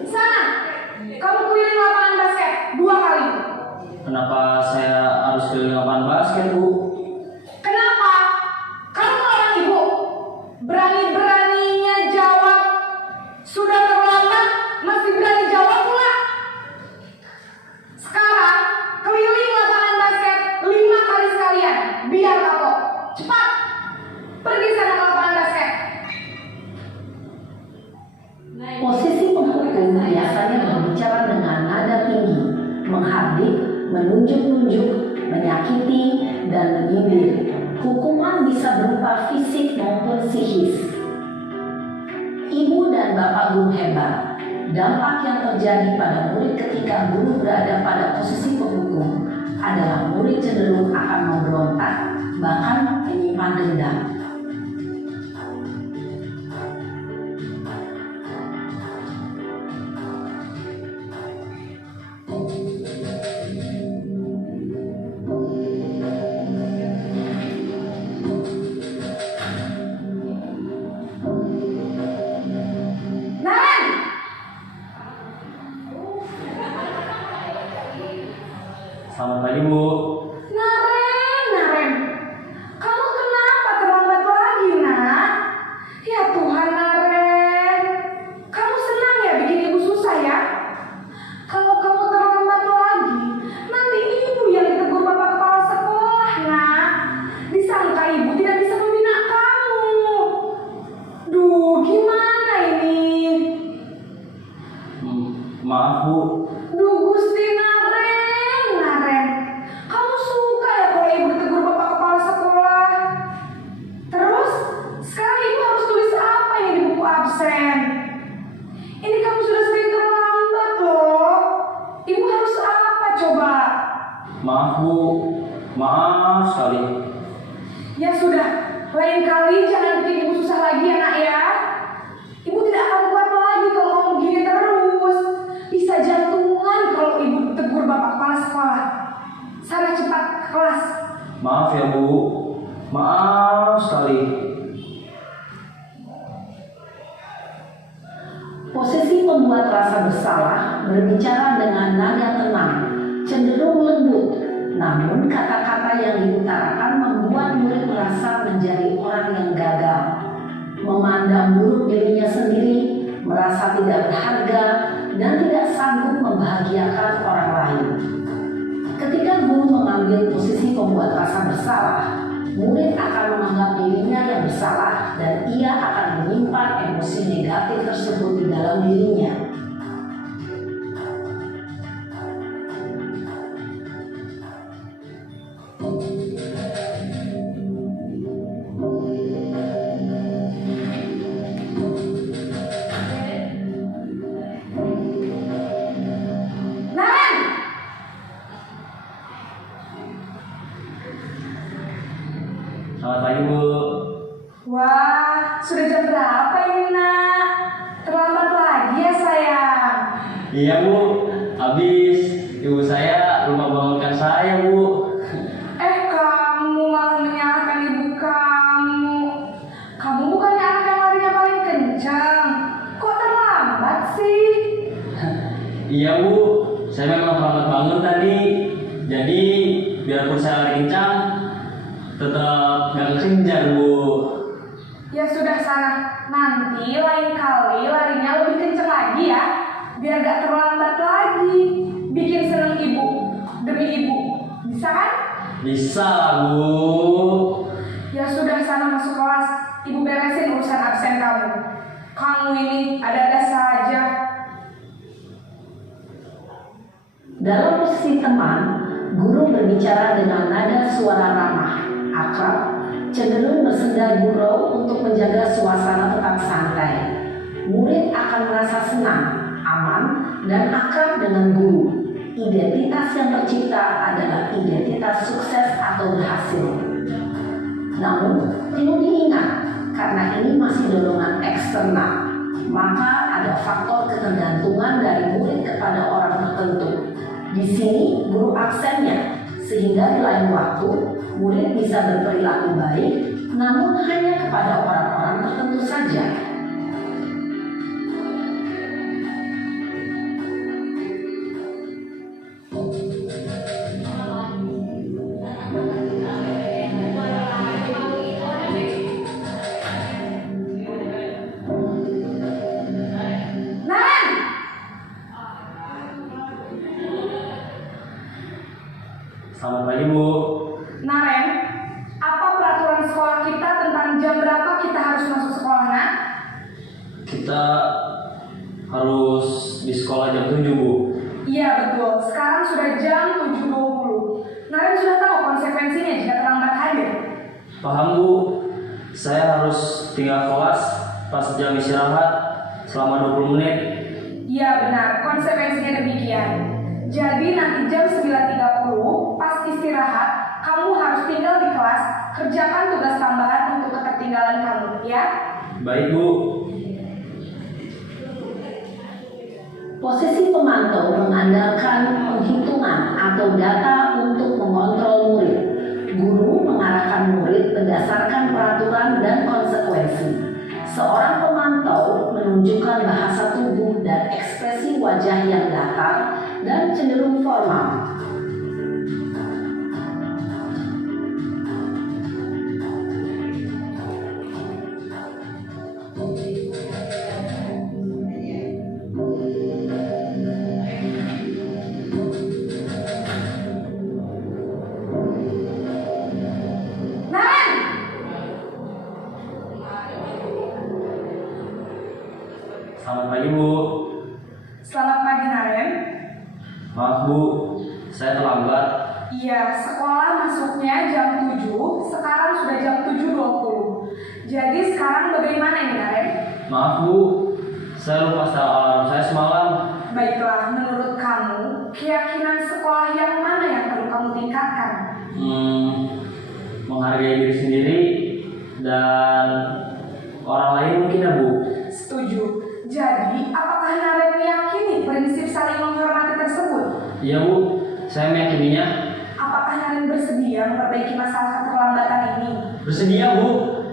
Sana, kamu keliling lapangan basket 2 kali. kenapa saya harus keliling lapangan basket, Bu? Kenapa? Kamu orang ibu. Berani-beraninya jawab. Sudah terlambat, masih berani jawab pula. Sekarang, keliling lapangan basket 5 kali sekalian. Biar kapok. Cepat. Pergi sana ke lapangan basket. Posisi penghukum biasanya berbicara dengan nada tinggi, menghardik, menunjuk-nunjuk, menyakiti, dan menyindir. Hukuman bisa berupa fisik maupun psikis. Ibu dan Bapak guru hebat, dampak yang terjadi pada murid ketika guru berada pada posisi penghukum adalah murid cenderung akan memberontak, bahkan menyimpan dendam. Naren! Selamat pagi, Bu. Naren. Kamu kenapa terlambat lagi, nak? Ya Tuhan, Naren. Kamu senang ya bikin ibu susah ya? Kalau kamu terlambat lagi, nanti ibu yang ditegur bapak kepala sekolah, nak. Disangka ibu tidak bisa membina kamu. Duh, gimana ini? Maaf, Bu. Duh, Gusti Naren. Kamu suka ya kalau ibu ditegur bapak kepala sekolah? Terus, sekarang ibu harus tulis apa yang di buku absen? Ini kamu sudah sering terlambat loh. Ibu harus apa coba? Maaf, Bu. Maaf sekali. Ya sudah, lain kali jangan bikin ibu susah lagi ya nak ya. Ibu tidak akan kuat lagi kalau kamu begini terus. Bisa jantungan kalau ibu tegur bapak kepala sekolah. Sana cepat ke kelas. Maaf ya, Bu. Maaf berbicara dengan nada tenang, cenderung lembut. Namun kata-kata yang diutarakan membuat murid merasa menjadi orang yang gagal, memandang buruk dirinya sendiri, merasa tidak berharga, dan tidak sanggup membahagiakan orang lain. Ketika guru mengambil posisi pembuat rasa bersalah, murid akan menganggap dirinya yang bersalah dan ia akan menyimpan emosi negatif tersebut di dalam dirinya. Selamat pagi, Bu. Wah, sudah jam berapa ini, Nak? Terlambat lagi ya, sayang. Iya, Bu. Habis ibu saya lupa bangunkan saya, Bu. Kamu malah menyalahkan ibu kamu. Kamu bukannya anak yang larinya paling kencang. Kok terlambat sih? Iya, Bu. Saya memang terlambat bangun tadi. Jadi, biarpun saya lari kencang, tetap gak kekejar, Bu. Ya sudah sana. Nanti lain kali larinya lebih kencang lagi ya. Biar gak terlambat lagi. Bikin seneng ibu. Demi ibu. Bisa kan? Bisa lah, Bu. Ya sudah sana masuk kelas. Ibu beresin urusan absen kamu. Kamu ini ada-ada saja. Dalam posisi teman, guru berbicara dengan nada suara ramah, akrab, cenderung bersenda gurau untuk menjaga suasana tetap santai. Murid akan merasa senang, aman, dan akrab dengan guru. Identitas yang tercipta adalah identitas sukses atau berhasil. Namun, perlu diingat, karena ini masih dorongan eksternal, maka ada faktor ketergantungan dari murid kepada orang tertentu. Di sini guru absennya, sehingga di lain waktu murid bisa berperilaku baik, namun hanya kepada orang-orang tertentu saja. Selamat pagi, Bu. Naren, apa peraturan sekolah kita tentang jam berapa kita harus masuk sekolah, Nak? Kita harus di sekolah jam 7, Bu. Iya betul, sekarang sudah jam 7.20. Naren sudah tahu konsekuensinya jika terlambat hadir. Paham, Bu. Saya harus tinggal kelas pas jam istirahat selama 20 menit. Iya benar, konsekuensinya demikian. Jadi nanti jam 9.30 pas istirahat, kamu harus tinggal di kelas, kerjakan tugas tambahan untuk ketertinggalan kamu, ya? Baik, Bu. Posisi pemantau mengandalkan penghitungan atau data untuk mengontrol murid. Guru mengarahkan murid berdasarkan peraturan dan konsekuensi. Seorang pemantau menunjukkan bahasa tubuh dan ekspresi wajah yang datar dan cenderung formal. Selamat pagi, Bu. Selamat pagi, Naren. Maaf, Bu. Saya terlambat. Iya, sekolah masuknya jam 7, sekarang sudah jam 7.20. Jadi sekarang bagaimana ini, Naren? Maaf, Bu. Saya lupa setel alarm saya semalam. Baiklah, menurut kamu, keyakinan sekolah yang mana yang perlu kamu tingkatkan? Menghargai diri sendiri dan orang lain mungkin, ya, Bu. Setuju. Jadi, apakah Naren meyakini prinsip saling menghormati tersebut? Iya, Bu. Saya meyakininya. Apakah Naren bersedia memperbaiki masalah keterlambatan ini? Bersedia, Bu.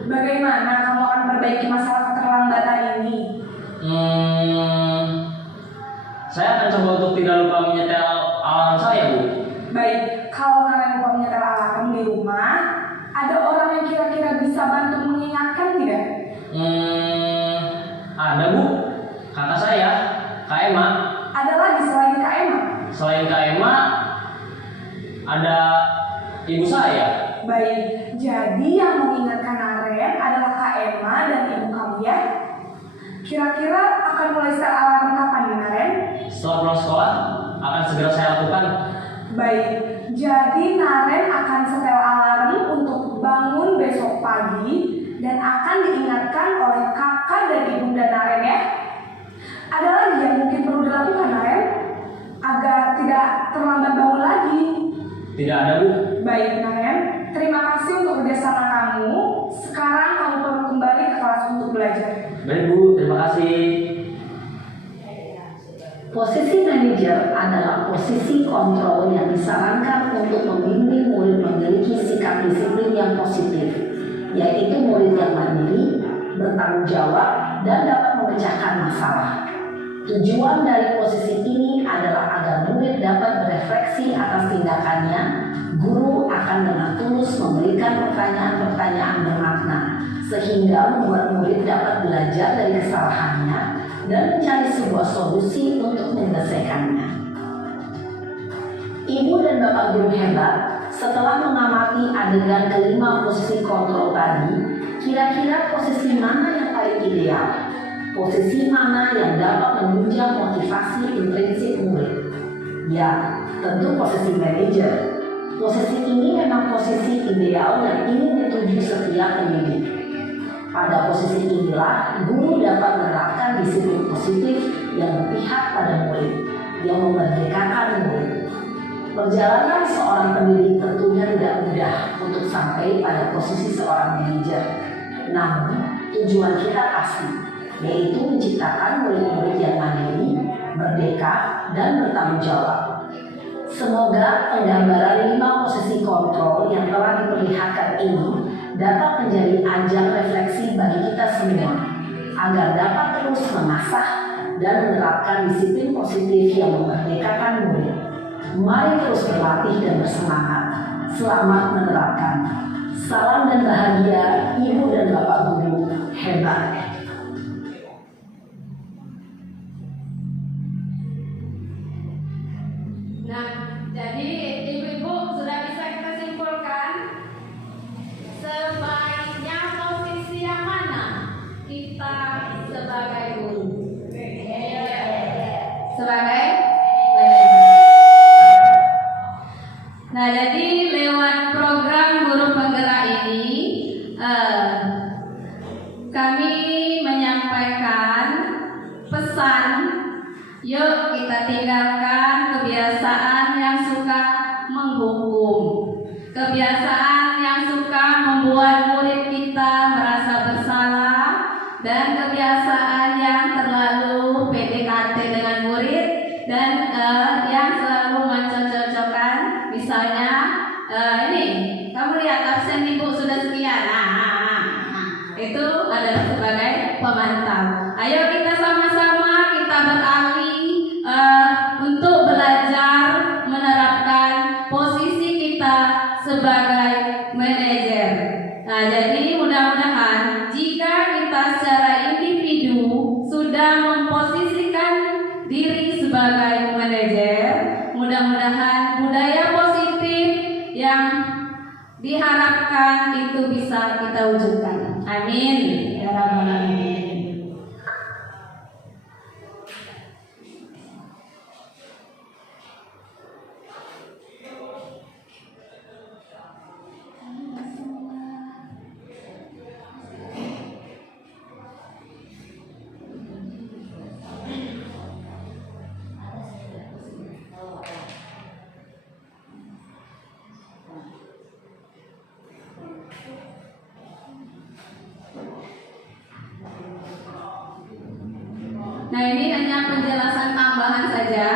Bagaimana kamu akan memperbaiki masalah keterlambatan ini? saya akan coba untuk tidak lupa menyetel alarm saya, Bu. Baik, kalau kalian lupa menyetel alarm di rumah, ada orang yang kira-kira bisa bantu mengingatkan tidak? Ada, Bu. Kakak saya, Kak Emma. Ada lagi selain Kak Emma? Selain Kak Emma, ada ibu saya. Baik, jadi yang mengingatkan Naren adalah Kak Emma dan ibu kamu ya. Kira-kira akan mulai setel alarm kapan nih Naren? Setelah pulang sekolah, akan segera saya lakukan. Baik, jadi Naren akan setel alarm untuk bangun besok pagi dan akan diingatkan oleh kakak dan ibunda Naren ya. Ada lagi yang mungkin perlu dilakukan Naren agar tidak terlambat bangun lagi? Tidak ada, Bu. Baik Naren, terima kasih untuk kerjasama kamu. Sekarang kamu perlu kembali ke kelas untuk belajar. Baik, Bu. Terima kasih. Posisi manajer adalah posisi kontrol yang disarankan untuk membimbing murid memiliki sikap disiplin yang positif, yaitu murid yang mandiri, bertanggung jawab, dan dapat memecahkan masalah. Tujuan dari posisi ini adalah agar murid dapat berefleksi atas tindakannya. Guru akan dengan tulus memberikan pertanyaan-pertanyaan bermakna, sehingga membuat murid dapat belajar dari kesalahannya dan mencari sebuah solusi untuk menyelesaikannya. Ibu dan Bapak guru hebat, setelah mengamati adegan kelima posisi kontrol tadi, kira-kira posisi mana yang paling ideal? Posisi mana yang dapat menunjang motivasi intrinsik murid? Ya, tentu posisi manajer. Posisi ini memang posisi ideal yang ingin dituju setiap pendidik. Pada posisi inilah, guru dapat menerapkan disiplin positif yang berpihak pada murid, yang memerdekakan murid. Perjalanan seorang pendidik tentunya tidak mudah untuk sampai pada posisi seorang manajer. Namun, tujuan kita pasti, yaitu menciptakan murid-murid yang mandiri, merdeka, dan bertanggung jawab. Semoga penggambaran 5 posisi kontrol yang telah diperlihatkan ini dapat menjadi ajang refleksi bagi kita semua, agar dapat terus mengasah dan menerapkan disiplin positif yang memerdekakan murid. Mari terus berlatih dan bersemangat. Selamat menerapkan. Salam dan bahagia, Ibu dan Bapak guru hebat. Nah, jadi ibu-ibu sudah bisa kita simpulkan sebaiknya posisi yang mana kita sebagai guru? Sebagai manajer. Nah, jadi lewat program guru penggerak ini kami menyampaikan pesan, yuk kita tinggalkan kebiasaan yang suka menghukum, kebiasaan yang suka membuat murid kita merasa bersalah, dan kebiasaan yang terlalu PDKT dengan murid dan yang selalu mencocok-cocokkan. Misalnya ini, kamu lihat absen ibu sudah sekian. Itu adalah sebagai pemantau. Ayo kita sama-sama kita beralih untuk belajar menerapkan posisi kita sebagai manajer. Nah, jadi mudah-mudahan jika kita secara individu sudah memposisikan diri sebagai manajer, mudah-mudahan budaya positif yang diharapkan itu bisa kita wujudkan. Amin ya rabbal alamin. Nah, ini hanya penjelasan tambahan saja.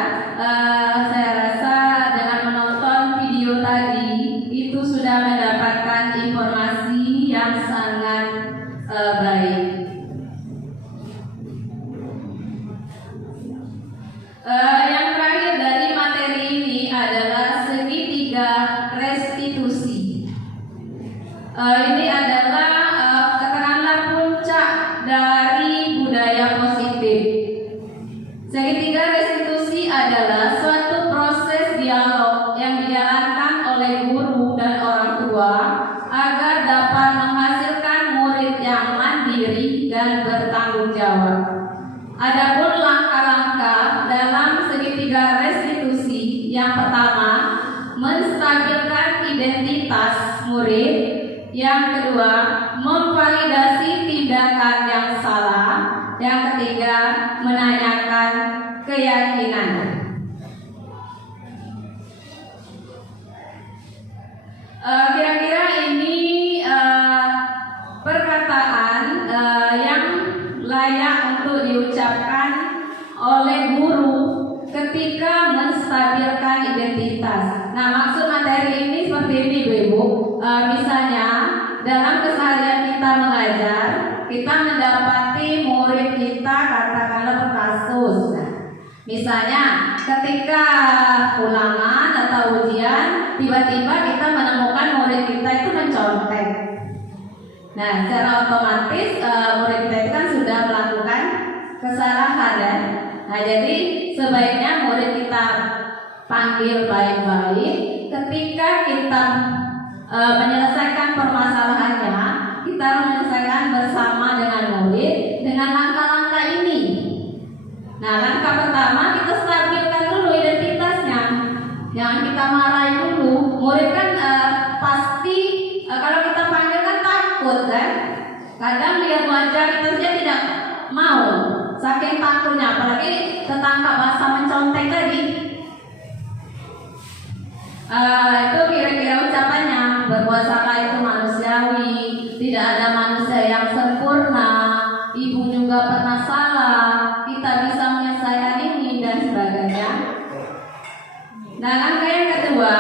Saya rasa dengan menonton video tadi itu sudah mendapatkan informasi yang sangat baik. Yang terakhir dari materi ini adalah segitiga restitusi. Ini adalah katakanlah puncak dari budaya positif. Segitiga restitusi adalah suatu proses dialog yang dijalankan oleh guru dan orang tua agar dapat menghasilkan murid yang mandiri dan bertanggung jawab. Adapun langkah-langkah dalam segitiga restitusi, yang pertama, menstabilkan identitas murid. Yang kedua, memvalidasi tindakan yang salah. Yang ketiga, menanyakan keyakinan. Kira-kira ini perkataan yang layak untuk diucapkan oleh guru ketika menstabilkan identitas. Nah, maksud materi ini seperti ini, Ibu. Misalnya dalam keseharian kita mengajar, kita mendapati murid kita katakanlah berkasus. Nah, misalnya ketika ulangan atau ujian, tiba-tiba kita menemukan murid kita itu mencontek. Nah, secara otomatis murid kita itu kan sudah melakukan kesalahan ya. Nah, jadi sebaiknya murid kita panggil baik-baik. Ketika kita menyelesaikan permasalahannya, kita menyelesaikan bersama dengan murid dengan langkah-langkah ini. Nah, langkah pertama kita stabilkan dulu identitasnya. Jangan kita marahi dulu. Murid kan pasti kalau kita panggil kan takut kan. Kadang lihat wajah kita saja tidak mau, saking takutnya, apalagi tetangga bahasa mencontek tadi. Itu kira-kira ucapannya. Berbuat salah itu manusiawi, tidak ada manusia yang sempurna. Ibu juga pernah salah, kita bisa menyelesaikan ini dan sebagainya. Nah, langkah yang kedua,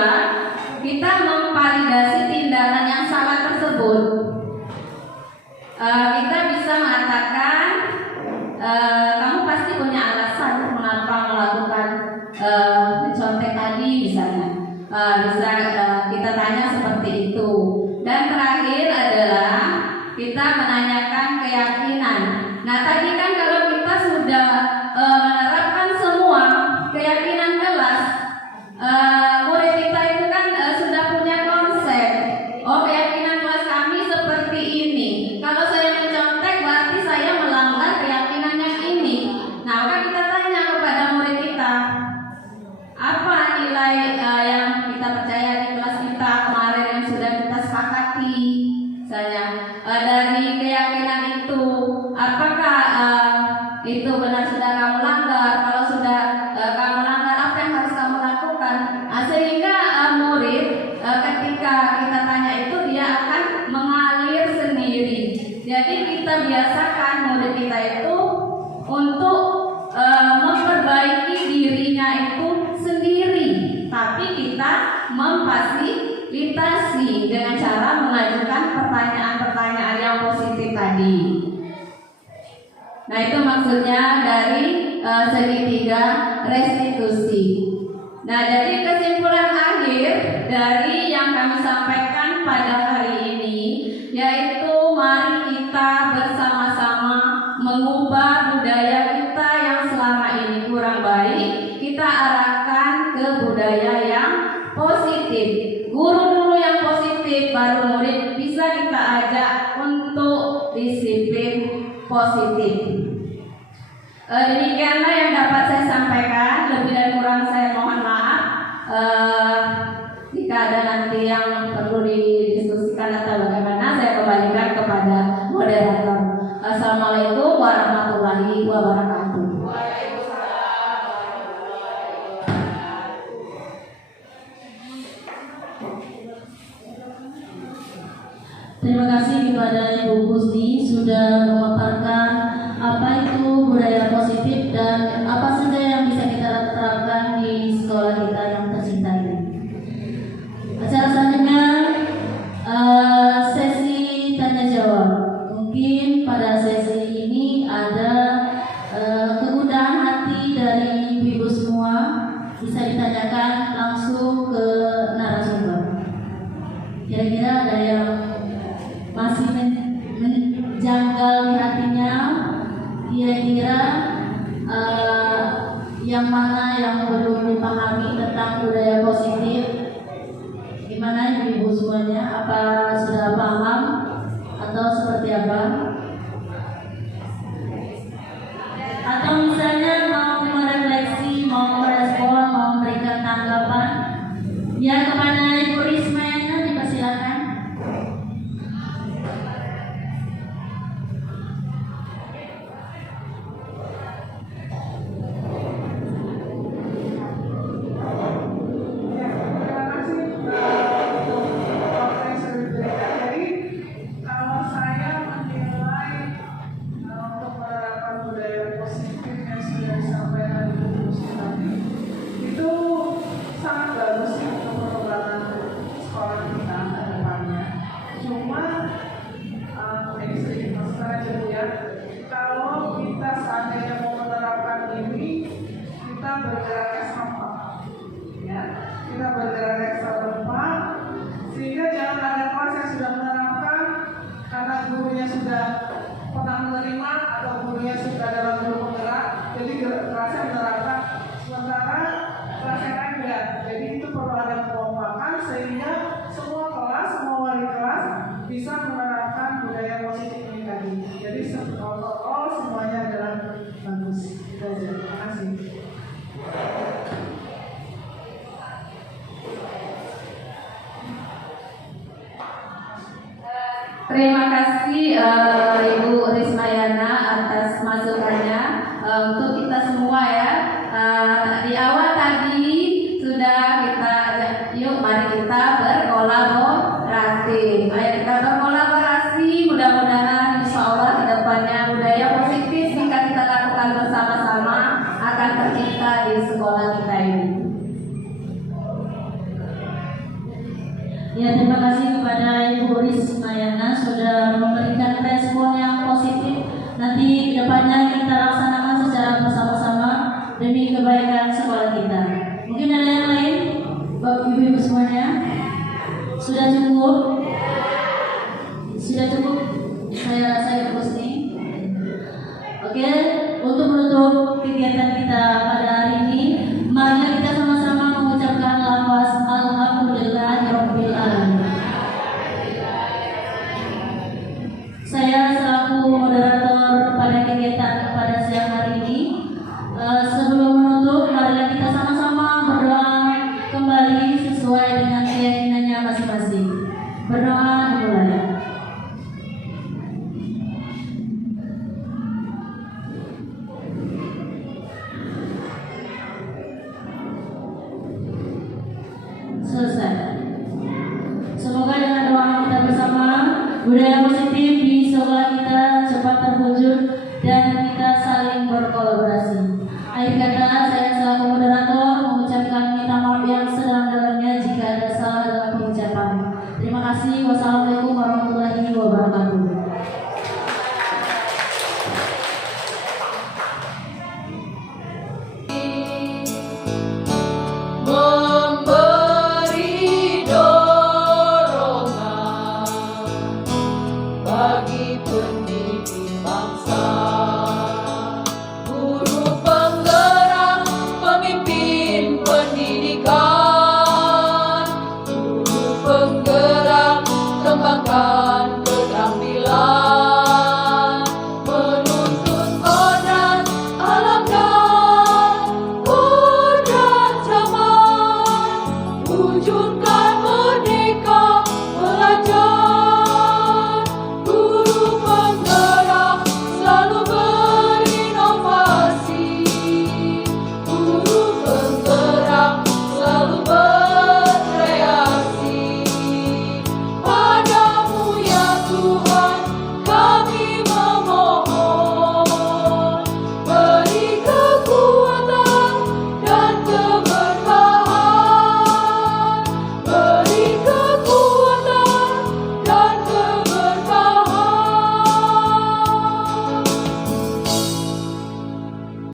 kita memvalidasi tindakan yang salah tersebut. Kita bisa mengatakan kamu pasti punya alasan mengapa melakukan mencontek tadi misalnya. Bisa kita tanya seperti itu. Dan terakhir adalah kita menanyakan keyakinan. Nah, tadi kan kalau kita sudah menerapkan semua keyakinan kelas, murid kita itu kan sudah punya konsep. Oh, keyakinan kelas kami seperti ini. Kalau saya mencontek berarti saya melanggar keyakinan yang ini. Nah, maka kita tanya kepada murid kita, apa nilai yang kita percaya di kelas kita kemarin yang sudah kita sepakati, misalnya dari keyakinan itu, apakah itu benar sudah kamu langgar? Kalau sudah kamu langgar, apa yang harus kamu lakukan? Sehingga murid ketika kita tanya itu dia akan mengalir sendiri. Jadi kita biasakan murid kita itu untuk memperbaiki dirinya itu sendiri, tapi kita memfasilitasi dengan cara mengajukan pertanyaan-pertanyaan yang positif tadi. Nah, itu maksudnya dari segitiga restitusi. Nah, jadi kesimpulan akhir dari yang kami sampaikan pada hari ini yaitu mari kita bersama-sama mengubah budaya kita yang selama ini kurang baik, kita arahkan ke budaya yang positif. Guru dulu yang positif, baru murid bisa kita ajak untuk disiplin positif. Demikianlah yang dapat saya sampaikan. Lebih dan kurang saya mohon maaf. Jika ada nanti yang perlu didiskusikan atau bagaimana, saya kembalikan kepada moderator. Assalamualaikum warahmatullahi wabarakatuh. Terima kasih kepada Ibu Gusti sudah memaparkan apa itu budaya positif dan apa saja yang bisa kita terapkan di sekolah kita yang tercinta ini. Acara selanjutnya sesi tanya jawab. Mungkin pada sesi ini ada kegundahan hati dari Ibu semua kira-kira yang mana yang belum dipahami tentang budaya positif? Gimana ibu semuanya? Apa sudah paham atau seperti apa? Atau misalnya mau merefleksi, mau merespon, mau memberikan tanggapan? Ya, kepada Ibu Risma dipersilakan. Terima kasih Ibu Rismayana atas masukannya untuk kita semua ya. Di awal tadi sudah kita ajak, yuk mari kita berkolaborasi. Ayo kita berkolaborasi, mudah-mudahan insya Allah ke depannya budaya positif jika kita lakukan bersama-sama akan tercipta di sekolah kita ini. Ya, terima kasih kepada Ibu Rismayana sudah memberikan respon yang positif. Nanti kedepannya kita laksanakan secara bersama-sama demi kebaikan sekolah kita. Mungkin ada yang lain, Bapak Ibu semuanya? Sudah cukup? Sudah cukup? Saya rasa Ibu Husni. Oke, untuk menutup kegiatan kita pada hari ini, mari kita